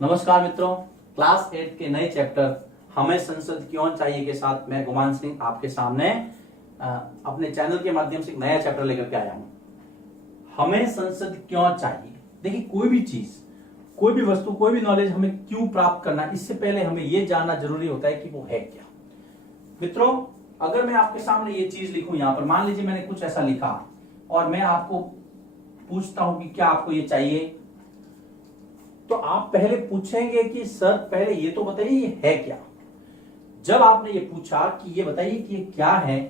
नमस्कार मित्रों, क्लास 8 के नए चैप्टर हमें संसद क्यों चाहिए के साथ मैं गुमान सिंह आपके सामने अपने चैनल के माध्यम से एक नया चैप्टर लेकर के आया हूं। हमें संसद क्यों चाहिए। देखिए, कोई भी चीज, कोई भी वस्तु, कोई भी नॉलेज हमें क्यों प्राप्त करना, इससे पहले हमें यह जानना जरूरी होता है कि वो है क्या। मित्रों, अगर मैं आपके सामने ये चीज लिखूं, यहां पर मान लीजिए मैंने कुछ ऐसा लिखा और मैं आपको पूछता हूं कि क्या आपको ये चाहिए, तो आप पहले पूछेंगे कि सर पहले ये तो बताइए ये है क्या। जब आपने ये पूछा कि ये बताइए कि ये क्या है,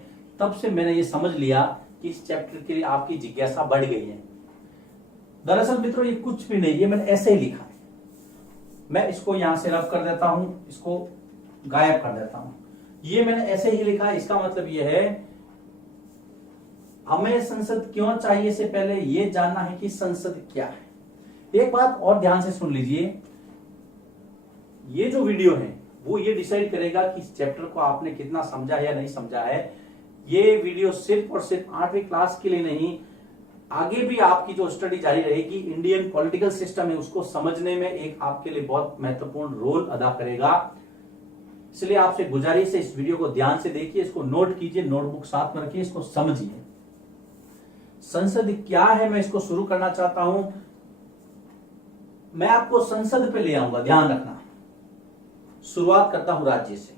तब से मैंने ये समझ लिया कि इस चैप्टर के लिए आपकी जिज्ञासा बढ़ गई है। दरअसल मित्रों, ये कुछ भी नहीं, ये मैंने ऐसे ही लिखा है। मैं इसको यहां से रब कर देता हूं, इसको गायब कर देता हूं। ये मैंने ऐसे ही लिखा है। इसका मतलब ये है, हमें संसद क्यों चाहिए से पहले ये जानना है कि संसद क्या है। एक बात और ध्यान से सुन लीजिए, ये जो वीडियो है वो ये डिसाइड करेगा कि इस चैप्टर को आपने कितना समझा है या नहीं समझा है। ये वीडियो सिर्फ और सिर्फ 8वीं क्लास के लिए नहीं, आगे भी आपकी जो स्टडी जारी रहेगी, इंडियन पॉलिटिकल सिस्टम है उसको समझने में एक आपके लिए बहुत महत्वपूर्ण रोल अदा करेगा। इसलिए आपसे गुजारिश है, इस वीडियो को ध्यान से देखिए, इसको नोट कीजिए, नोटबुक साथ में रखिए, इसको समझिए। संसद क्या है, मैं इसको शुरू करना चाहता हूं। मैं आपको संसद पे ले आऊंगा, ध्यान रखना। शुरुआत करता हूं राज्य से।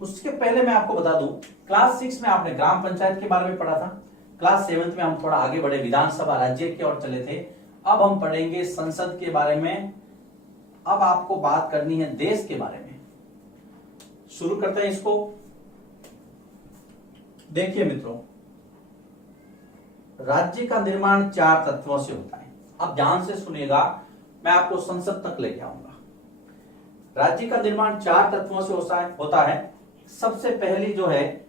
उसके पहले मैं आपको बता दूं, क्लास 6 में आपने ग्राम पंचायत के बारे में पढ़ा था। क्लास 7 में हम थोड़ा आगे बढ़े, विधानसभा राज्य की ओर चले थे। अब हम पढ़ेंगे संसद के बारे में। अब आपको बात करनी है देश के बारे में। शुरू करते हैं इसको। देखिए मित्रों, राज्य का निर्माण 4 तत्वों से होता है। अब ध्यान से सुनिएगा, मैं आपको संसद तक लेके आऊंगा। राज्य का निर्माण 4 तत्वों से होता है। सबसे पहली जो है,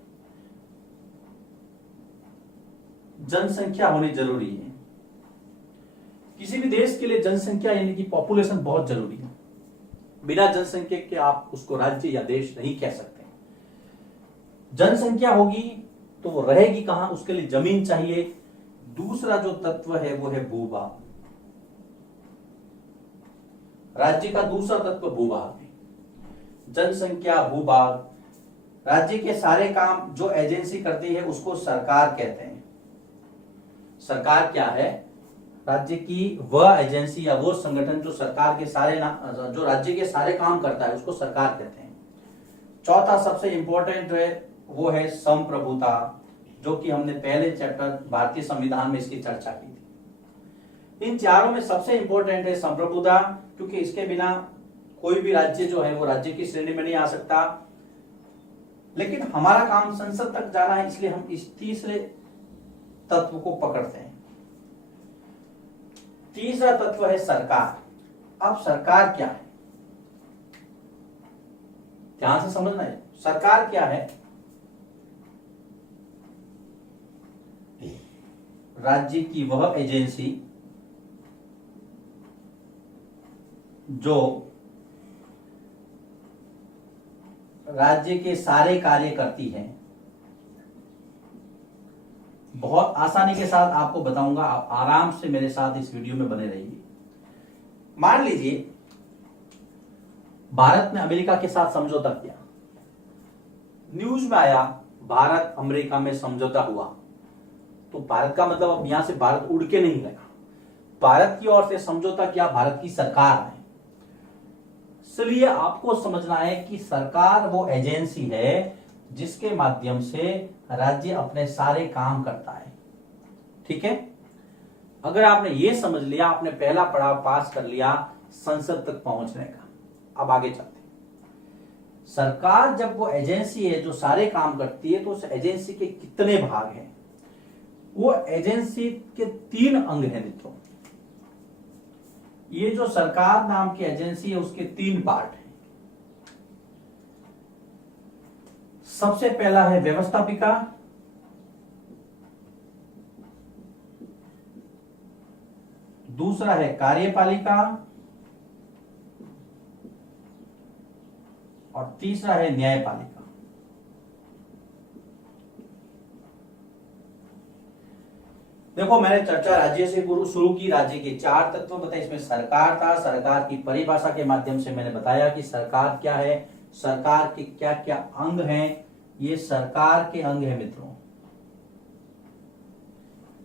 जनसंख्या होनी जरूरी है। किसी भी देश के लिए जनसंख्या यानी कि पॉपुलेशन बहुत जरूरी है। बिना जनसंख्या के आप उसको राज्य या देश नहीं कह सकते। जनसंख्या होगी तो वो रहेगी कहां, उसके लिए जमीन चाहिए। दूसरा जो तत्व है वो है भूभाग। राज्य का दूसरा तत्व भूभाग है। जनसंख्या, भूभाग। राज्य के सारे काम जो एजेंसी करती है उसको सरकार कहते हैं। सरकार क्या है? राज्य की वह एजेंसी या वो संगठन जो सरकार के जो राज्य के सारे काम करता है उसको सरकार कहते हैं। चौथा सबसे इंपॉर्टेंट है वो है संप्रभुता, जो कि हमने पहले चैप्टर भारतीय संविधान में इसकी चर्चा की थी। इन चारों में सबसे इंपॉर्टेंट है संप्रभुता, क्योंकि इसके बिना कोई भी राज्य जो है वो राज्य की श्रेणी में नहीं आ सकता। लेकिन हमारा काम संसद तक जाना है, इसलिए हम इस तीसरे तत्व को पकड़ते हैं। तीसरा तत्व है सरकार। अब सरकार क्या है, ध्यान से समझना है। सरकार क्या है? राज्य की वह एजेंसी जो राज्य के सारे कार्य करती है। बहुत आसानी के साथ आपको बताऊंगा, आप आराम से मेरे साथ इस वीडियो में बने रहिए। मान लीजिए भारत ने अमेरिका के साथ समझौता किया, न्यूज में आया भारत अमेरिका में समझौता हुआ, तो भारत का मतलब अब यहां से भारत उड़ के नहीं गया। भारत की ओर से समझौता किया भारत की सरकार ने। इसलिए आपको समझना है कि सरकार वो एजेंसी है जिसके माध्यम से राज्य अपने सारे काम करता है। ठीक है, अगर आपने ये समझ लिया, आपने पहला पड़ाव पास कर लिया संसद तक पहुंचने का। अब आगे चलते हैं। सरकार जब वो एजेंसी है जो सारे काम करती है, तो उस एजेंसी के कितने भाग हैं? वो एजेंसी के 3 अंग हैं मित्रों। ये जो सरकार नाम की एजेंसी है उसके 3 पार्ट हैं। सबसे पहला है व्यवस्थापिका, दूसरा है कार्यपालिका और तीसरा है न्यायपालिका। देखो मैंने चर्चा राज्य से शुरू की। राज्य के 4 तत्व बताए, इसमें सरकार था। सरकार की परिभाषा के माध्यम से मैंने बताया कि सरकार क्या है, सरकार के क्या क्या अंग हैं। ये सरकार के अंग है मित्रों,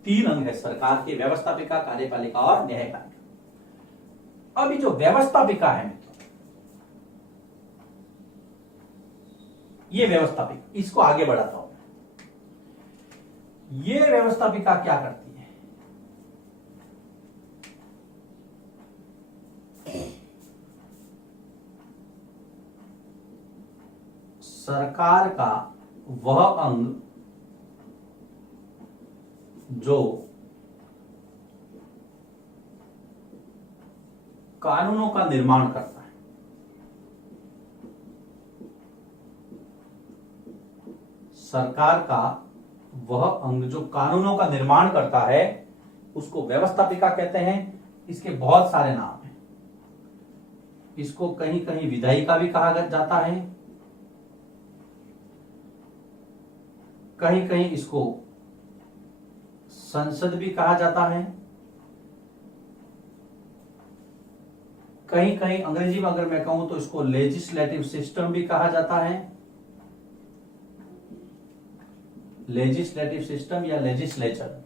3 अंग है सरकार के, व्यवस्थापिका, कार्यपालिका और न्यायपालिका। अभी जो व्यवस्थापिका है मित्रों, ये व्यवस्थापिका, इसको आगे बढ़ाता हूं। ये व्यवस्थापिका क्या करती है, सरकार का वह अंग जो कानूनों का निर्माण करता है। सरकार का वह अंग जो कानूनों का निर्माण करता है उसको व्यवस्थापिका कहते हैं। इसके बहुत सारे नाम हैं। इसको कहीं कहीं विधायिका भी कहा जाता है, कहीं कहीं इसको संसद भी कहा जाता है, कहीं कहीं अंग्रेजी में अगर मैं कहूं तो इसको लेजिस्लेटिव सिस्टम भी कहा जाता है। लेजिस्लेटिव सिस्टम या लेजिस्लेचर,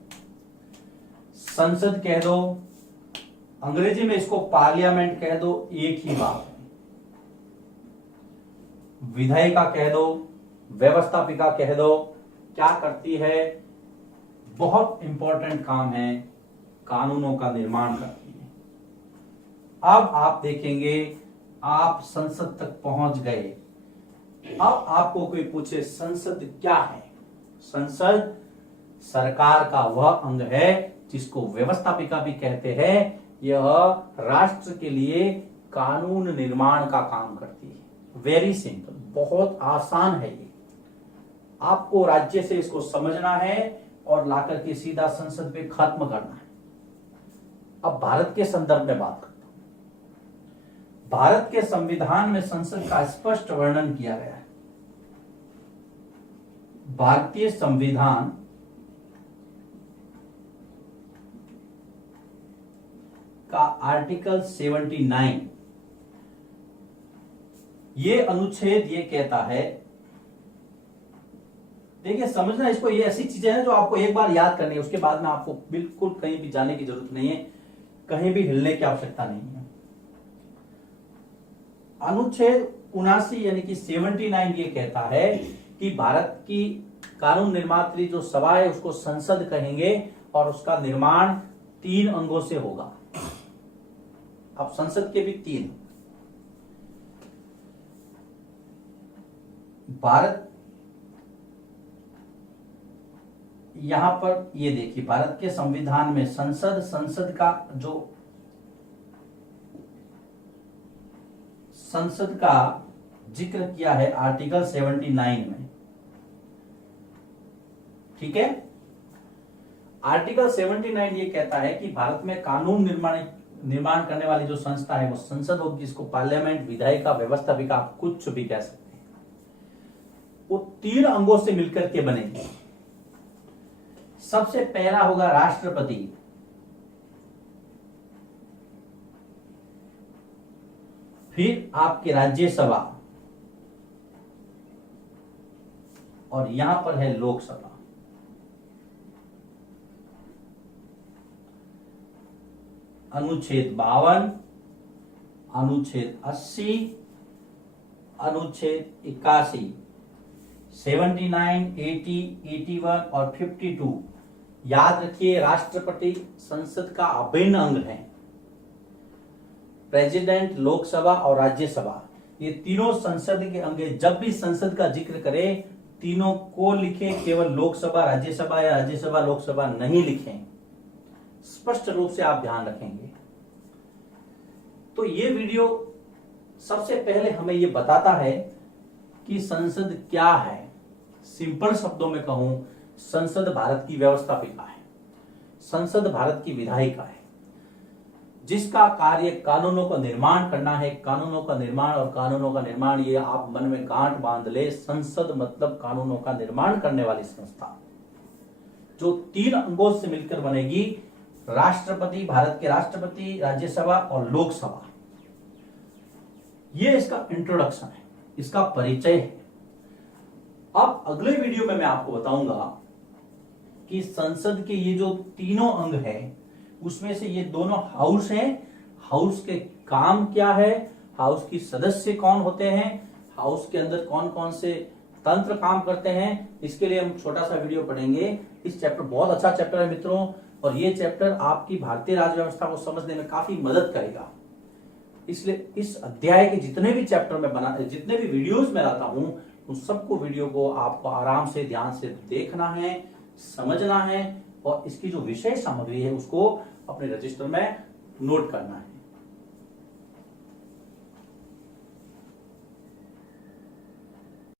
संसद कह दो, अंग्रेजी में इसको पार्लियामेंट कह दो, एक ही बात है। विधायिका कह दो, व्यवस्थापिका कह दो, क्या करती है, बहुत इंपॉर्टेंट काम है, कानूनों का निर्माण करती है। अब आप देखेंगे, आप संसद तक पहुंच गए। अब आपको कोई पूछे संसद क्या है, संसद सरकार का वह अंग है जिसको व्यवस्थापिका भी कहते हैं। यह राष्ट्र के लिए कानून निर्माण का काम करती है। वेरी सिंपल, बहुत आसान है ये। आपको राज्य से इसको समझना है और लाकर के सीधा संसद पे खत्म करना है। अब भारत के संदर्भ में बात करता हूं। भारत के संविधान में संसद का स्पष्ट वर्णन किया गया है। भारतीय संविधान का आर्टिकल 79, ये अनुच्छेद ये कहता है, देखिए समझना इसको, ये ऐसी चीजें हैं जो आपको एक बार याद करनी है, उसके बाद में आपको बिल्कुल कहीं भी जाने की जरूरत नहीं है, कहीं भी हिलने की आवश्यकता नहीं है। अनुच्छेद 79 यानी कि 79 ये कहता है कि भारत की कानून निर्मात्री जो सभा है उसको संसद कहेंगे और उसका निर्माण 3 अंगों से होगा। अब संसद के भी 3, भारत, यहां पर ये देखिए भारत के संविधान में संसद का जो संसद का जिक्र किया है आर्टिकल 79 में, ठीक है। आर्टिकल 79 ये कहता है कि भारत में कानून निर्माण करने वाली जो संस्था है वो संसद होगी, जिसको पार्लियामेंट, विधायिका, व्यवस्थापिका, आप कुछ भी कह सकते हैं। वो 3 अंगों से मिलकर के बनेगी। सबसे पहला होगा राष्ट्रपति, फिर आपकी राज्यसभा और यहां पर है लोकसभा। अनुच्छेद 52, अनुच्छेद 80, अनुच्छेद 81, 79, 80, 81 और 52। याद रखिए, राष्ट्रपति संसद का अभिन्न अंग है। प्रेसिडेंट, लोकसभा और राज्यसभा, ये तीनों संसद के अंग हैं। जब भी संसद का जिक्र करें, तीनों को लिखें, केवल लोकसभा राज्यसभा या राज्यसभा लोकसभा नहीं लिखें। स्पष्ट रूप से आप ध्यान रखेंगे। तो ये वीडियो सबसे पहले हमें ये बताता है कि संसद क्या है। सिंपल शब्दों में कहूं, संसद भारत की व्यवस्थापिका है, संसद भारत की विधायिका है, जिसका कार्य कानूनों का निर्माण करना है। कानूनों का निर्माण और कानूनों का निर्माण, ये आप मन में गांठ बांध ले, संसद मतलब कानूनों का निर्माण करने वाली संस्था। जो 3 अंगों से मिलकर बनेगी, राष्ट्रपति, भारत के राष्ट्रपति, राज्यसभा और लोकसभा। ये इसका इंट्रोडक्शन है, इसका परिचय है। अब अगले वीडियो में मैं आपको बताऊंगा कि संसद के ये जो तीनों अंग हैं, उसमें से ये दोनों हाउस हैं, हाउस के काम क्या है, हाउस की सदस्य कौन होते हैं, हाउस के अंदर कौन कौन से तंत्र काम करते हैं, इसके लिए हम छोटा सा वीडियो पढ़ेंगे। इस चैप्टर बहुत अच्छा चैप्टर है मित्रों, और ये चैप्टर आपकी भारतीय राज्य व्यवस्था को समझने में काफी मदद करेगा। इसलिए इस अध्याय के जितने भी चैप्टर में जितने भी वीडियोस में लाता हूं, उन सबको वीडियो को आपको आराम से ध्यान से देखना है, समझना है, और इसकी जो विषय सामग्री है उसको अपने रजिस्टर में नोट करना है।